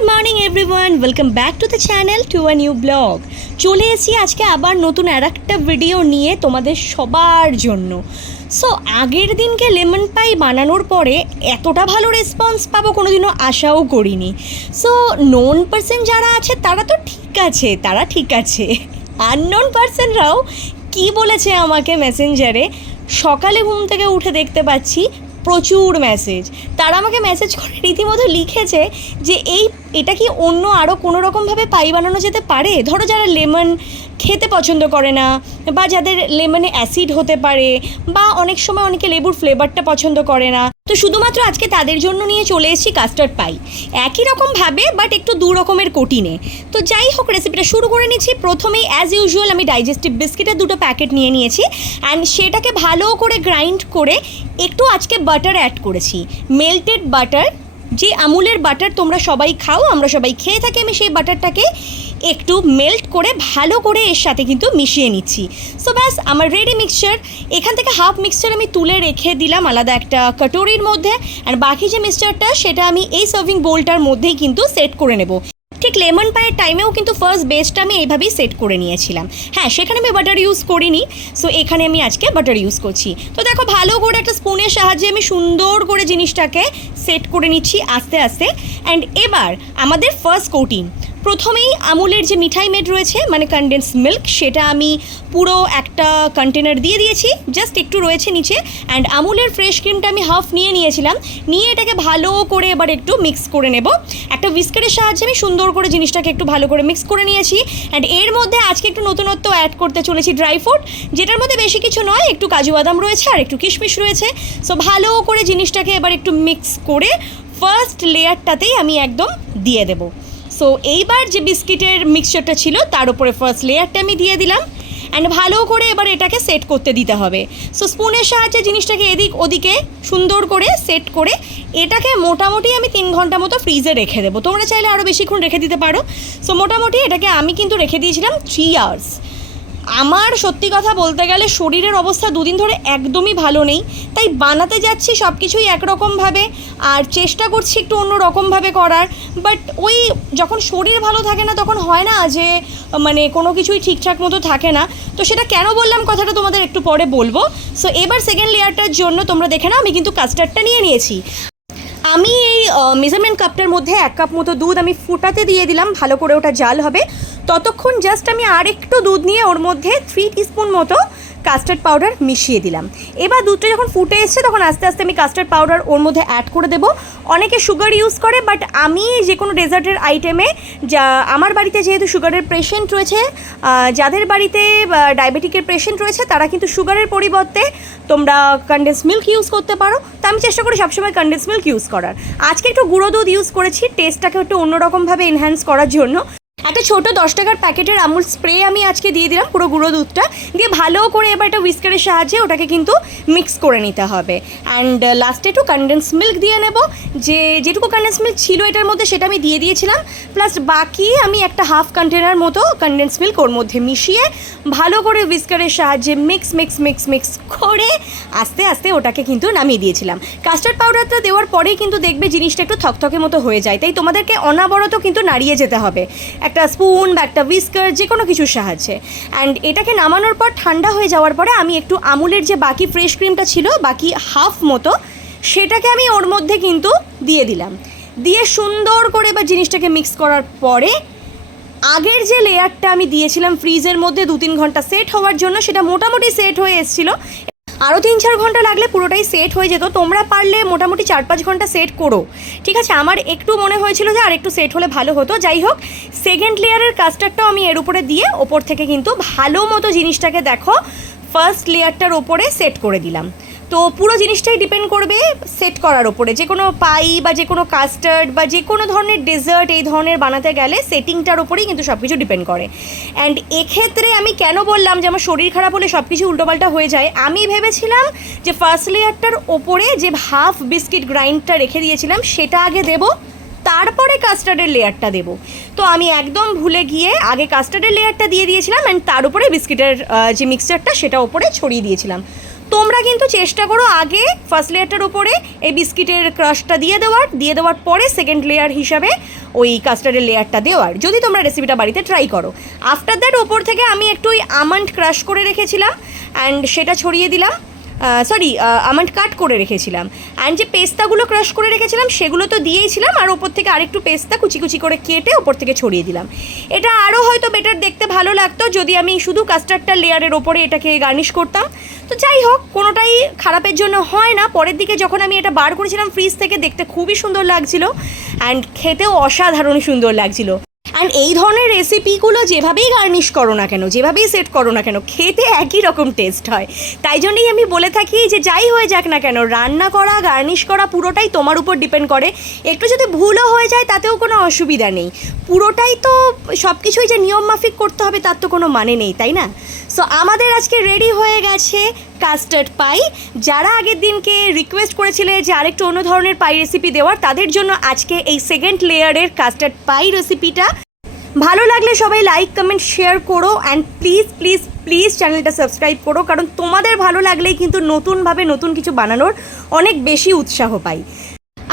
Good morning everyone, welcome back to the channel to a new blog. চলে এসেছি আজকে আবার নতুন আর একটা ভিডিও নিয়ে তোমাদের সবার জন্য। সো আগের দিনকে লেমন পাই বানানোর পরে এতটা ভালো রেসপন্স পাবো কোনোদিনও আশাও করিনি। সো নোন পার্সন যারা আছে তারা তো ঠিক আছে, আননোন পার্সনরাও কি বলেছে আমাকে মেসেঞ্জারে, সকালে ঘুম থেকে উঠে দেখতে পাচ্ছি প্রচুর মেসেজ। তারা আমাকে মেসেজ করে রীতিমতো লিখেছে যে এটা কি অন্য আরও কোনো রকমভাবে পাই বানানো যেতে পারে। ধরো যারা লেমন খেতে পছন্দ করে না, বা যাদের লেমনে অ্যাসিড হতে পারে, বা অনেক সময় অনেকে লেবুর ফ্লেভারটা পছন্দ করে না, তো শুধুমাত্র আজকে তাদের জন্য নিয়ে চলে এসেছি কাস্টার্ড পাই, একই রকমভাবে বাট একটু দু রকমের কোটিনে। তো যাই হোক, রেসিপিটা শুরু করে নিচ্ছি। প্রথমেই অ্যাজ ইউজুয়াল আমি ডাইজেস্টিভ বিস্কিটের 2টো প্যাকেট নিয়ে নিয়েছি অ্যান্ড সেটাকে ভালো করে গ্রাইন্ড করে একটু আজকে বাটার অ্যাড করেছি, মেল্টেড বাটার। যে আমুলের বাটার তোমরা সবাই খাও, আমরা সবাই খেয়ে থাকি, আমি সেই বাটারটাকে একটু মেল্ট করে ভালো করে এর সাথে কিন্তু মিশিয়ে নিচ্ছি। সো ব্যাস আমার রেডি মিক্সচার। এখান থেকে হাফ মিক্সচার আমি তুলে রেখে দিলাম আলাদা একটা কাটোরির মধ্যে, আর বাকি যে মিক্সচারটা সেটা আমি এই সার্ভিং বোলটার মধ্যেই কিন্তু সেট করে নেব। ঠিক লেমন পায়ের টাইমেও কিন্তু ফার্স্ট বেসটা আমি এইভাবেই সেট করে নিয়েছিলাম। হ্যাঁ, সেখানে আমি বাটার ইউজ করিনি, সো এখানে আমি আজকে বাটার ইউজ করছি। তো দেখো, ভালো করে একটা স্পুনের সাহায্যে আমি সুন্দর করে জিনিসটাকে সেট করে নিচ্ছি আস্তে আস্তে। অ্যান্ড এবার আমাদের ফার্স্ট কোটিং, প্রথমেই আমুলের যে মিঠাই মেড রয়েছে মানে কনডেন্স মিল্ক, সেটা আমি পুরো একটা কন্টেনার দিয়ে দিয়েছি, জাস্ট একটু রয়েছে নিচে। অ্যান্ড আমুলের ফ্রেশ ক্রিমটা আমি হাফ নিয়েছিলাম, নিয়ে এটাকে ভালো করে এবার একটু মিক্স করে নেব। একটা উইস্কারের সাহায্যে আমি সুন্দর করে জিনিসটাকে একটু ভালো করে মিক্স করে নিয়েছি। অ্যান্ড এর মধ্যে আজকে একটু নতুনত্ব অ্যাড করতে চলেছি, ড্রাই ফ্রুট, যেটার মধ্যে বেশি কিছু নয়, একটু কাজু বাদাম রয়েছে আর একটু কিশমিশ রয়েছে। সো ভালো করে জিনিসটাকে এবার একটু মিক্স করে ফার্স্ট লেয়ারটাতেই আমি একদম দিয়ে দেবো। সো এইবার যে বিস্কিটের মিক্সচারটা ছিল তার উপরে ফার্স্ট লেয়ারটা আমি দিয়ে দিলাম। অ্যান্ড ভালো করে এবার এটাকে সেট করতে দিতে হবে। সো স্পুনের সাহায্যে জিনিসটাকে এদিক ওদিকে সুন্দর করে সেট করে এটাকে মোটামুটি আমি 3 ঘন্টা মতো ফ্রিজে রেখে দেবো। তোমরা চাইলে আরও বেশিক্ষণ রেখে দিতে পারো। সো মোটামুটি এটাকে আমি কিন্তু রেখে দিয়েছিলাম 3 আওয়ার্স। আমার সত্যি কথা বলতে গেলে শরীরের অবস্থা 2 দিন ধরে একদমই ভালো নেই, তাই বানাতে যাচ্ছি সব কিছুই একরকমভাবে, আর চেষ্টা করছি একটু অন্য রকমভাবে করার। বাট ওই যখন শরীর ভালো থাকে না তখন হয় না যে মানে কোনো কিছুই ঠিকঠাক মতো থাকে না। তো সেটা কেন বললাম কথাটা তোমাদের একটু পরে বলবো। সো এবার সেকেন্ড লেয়ারটার জন্য তোমরা দেখে নাও, আমি কিন্তু কাস্টার্ডটা নিয়ে নিয়েছি। আমি এই মেজারমেন্ট কাপটার মধ্যে 1 কাপ মতো দুধ আমি ফুটাতে দিয়ে দিলাম, ভালো করে ওটা জাল হবে ততক্ষণ। জাস্ট আমি আর একটু দুধ নিয়ে ওর মধ্যে 3 টিস্পুন মতো কাস্টার্ড পাউডার মিশিয়ে দিলাম। এবার দুধটা যখন ফুটে এসছে তখন আস্তে আস্তে আমি কাস্টার্ড পাউডার ওর মধ্যে অ্যাড করে দেবো। অনেকে সুগার ইউজ করে, বাট আমি যে কোনো ডেজার্টের আইটেমে আমার বাড়িতে যেহেতু সুগারের পেশেন্ট রয়েছে, যাদের বাড়িতে ডায়াবেটিকের পেশেন্ট রয়েছে তারা কিন্তু সুগারের পরিবর্তে তোমরা কনডেন্স মিল্ক ইউজ করতে পারো। তো আমি চেষ্টা করি সবসময় কনডেন্স মিল্ক ইউজ করার। আজকে একটু গুঁড়ো দুধ ইউজ করেছি টেস্টটাকে একটু অন্যরকমভাবে এনহ্যান্স করার জন্য। একটা ছোটো 10 টাকার প্যাকেটের আমুল স্প্রে আমি আজকে দিয়ে দিলাম পুরো গুঁড়ো দুধটা দিয়ে, ভালো করে এবার একটা হুইস্কারের সাহায্যে ওটাকে কিন্তু মিক্স করে নিতে হবে। অ্যান্ড লাস্টে একটু কনডেন্স মিল্ক দিয়ে নেব, যেটুকু কনডেন্স মিল্ক ছিল এটার মধ্যে সেটা আমি দিয়ে দিয়েছিলাম, প্লাস বাকি আমি একটা হাফ কন্টেনার মতো কনডেন্স মিল্ক ওর মধ্যে মিশিয়ে ভালো করে হুইস্কারের সাহায্যে মিক্স করে আস্তে আস্তে ওটাকে কিন্তু নামিয়ে দিয়েছিলাম। কাস্টার্ড পাউডারটা দেওয়ার পরেই কিন্তু দেখবে জিনিসটা একটু থকথকে মতো হয়ে যায়, তাই তোমাদেরকে অনাবরত কিন্তু নাড়িয়ে যেতে হবে একটা স্পুন বা একটা হুইস্কার যে কোনো কিছুর সাহায্যে। অ্যান্ড এটাকে নামানোর পর ঠান্ডা হয়ে যাওয়ার পরে আমি একটু আমুলের যে বাকি ফ্রেশ ক্রিমটা ছিল বাকি হাফ মতো, সেটাকে আমি ওর মধ্যে কিন্তু দিয়ে দিলাম। দিয়ে সুন্দর করে এবার জিনিসটাকে মিক্স করার পরে আগের যে লেয়ারটা আমি দিয়েছিলাম ফ্রিজের মধ্যে 2-3 ঘন্টা সেট হওয়ার জন্য, সেটা মোটামুটি সেট হয়ে এসেছিলো। আরও 3-4 ঘন্টা লাগলে পুরোটাই সেট হয়ে যেত। তোমরা পারলে মোটামুটি 4-5 ঘন্টা সেট করো, ঠিক আছে। আমার একটু মনে হয়েছিল যে আর একটু সেট হলে ভালো হতো। যাই হোক, সেকেন্ড লেয়ারের কাস্টার্ডটাও আমি এর উপরে দিয়ে ওপর থেকে কিন্তু ভালো মতো জিনিসটাকে দেখো ফার্স্ট লেয়ারটার ওপরে সেট করে দিলাম। তো পুরো জিনিসটাই ডিপেন্ড করবে সেট করার ওপরে। যে কোনো পাই বা যে কোনো কাস্টার্ড বা যে কোনো ধরনের ডেজার্ট এই ধরনের বানাতে গেলে সেটিংটার ওপরেই কিন্তু সব কিছু ডিপেন্ড করে। অ্যান্ড এক্ষেত্রে আমি কেন বললাম যে আমার শরীর খারাপ হলে সব কিছু উল্টোপাল্টা হয়ে যায়, আমি ভেবেছিলাম যে ফার্স্ট লেয়ারটার ওপরে যে হাফ বিস্কিট গ্রাইন্ডটা রেখে দিয়েছিলাম সেটা আগে দেবো, তারপরে কাস্টার্ডের লেয়ারটা দেবো। তো আমি একদম ভুলে গিয়ে আগে কাস্টার্ডের লেয়ারটা দিয়ে দিয়েছিলাম অ্যান্ড তার উপরে বিস্কিটের যে মিক্সচারটা সেটা ওপরে ছড়িয়ে দিয়েছিলাম। তোমরা কিন্তু চেষ্টা করো আগে ফার্স্ট লেয়ারটার উপরে এই বিস্কিটের ক্রাশটা দিয়ে দেওয়ার পরে সেকেন্ড লেয়ার হিসাবে ওই কাস্টার্ডের লেয়ারটা দেওয়ার, যদি তোমরা রেসিপিটা বাড়িতে ট্রাই করো। আফটার দ্যাট ওপর থেকে আমি একটু ওই আমন্ড ক্রাশ করে রেখেছিলাম অ্যান্ড সেটা ছড়িয়ে দিলাম, আমন্ড কাট করে রেখেছিলাম, অ্যান্ড যে পেস্তাগুলো ক্রাশ করে রেখেছিলাম সেগুলো তো দিয়েইছিলাম, আর ওপর থেকে আরেকটু পেস্তা কুচি কুচি করে কেটে ওপর থেকে ছড়িয়ে দিলাম। এটা আরও হয়তো বেটার দেখতে ভালো লাগতো যদি আমি শুধু কাস্টার্ডটা লেয়ারের ওপরে এটাকে গার্নিশ করতাম। তো যাই হোক, কোনোটাই খারাপের জন্য হয় না। পরের দিকে যখন আমি এটা বার করেছিলাম ফ্রিজ থেকে, দেখতে খুবই সুন্দর লাগছিল অ্যান্ড খেতেও অসাধারণ সুন্দর লাগছিল। অ্যান্ড এই ধরনের রেসিপিগুলো যেভাবেই গার্নিশ করো না কেন, যেভাবেই সেট করো না কেন, খেতে একই রকম টেস্ট হয়। তাই জন্যই আমি বলে থাকি যে যাই হয়ে যাক না কেন, রান্না করা গার্নিশ করা পুরোটাই তোমার উপর ডিপেন্ড করে। একটু যদি ভুলও হয়ে যায় তাতেও কোনো অসুবিধা নেই, পুরোটাই তো সব কিছুই যে নিয়ম মাফিক করতে হবে তার তো কোনো মানে নেই, তাই না? সো আমাদের আজকে রেডি হয়ে গেছে কাস্টার্ড পাই। যারা আগের দিনকে রিকোয়েস্ট করেছিলে যে আরেকটু অন্য ধরনের পাই রেসিপি দেওয়ার, তাদের জন্য আজকে এই সেকেন্ড লেয়ারের কাস্টার্ড পাই রেসিপিটা। ভালো লাগলে সবাই লাইক কমেন্ট শেয়ার করো অ্যান্ড প্লিজ প্লিজ প্লিজ চ্যানেলটা সাবস্ক্রাইব করো, কারণ তোমাদের ভালো লাগলেই কিন্তু নতুনভাবে নতুন কিছু বানানোর অনেক বেশি উৎসাহ পাই।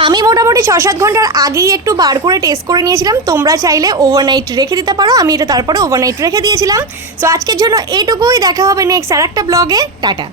আমি মোটামুটি 6-7 ঘন্টার আগেই একটু বার করে টেস্ট করে নিয়েছিলাম, তোমরা চাইলে ওভারনাইট রেখে দিতে পারো, আমি এটা তারপরে ওভারনাইট রেখে দিয়েছিলাম। সো আজকের জন্য এইটুকুই, দেখা হবে নেক্সট আর একটা ব্লগে। টাটা।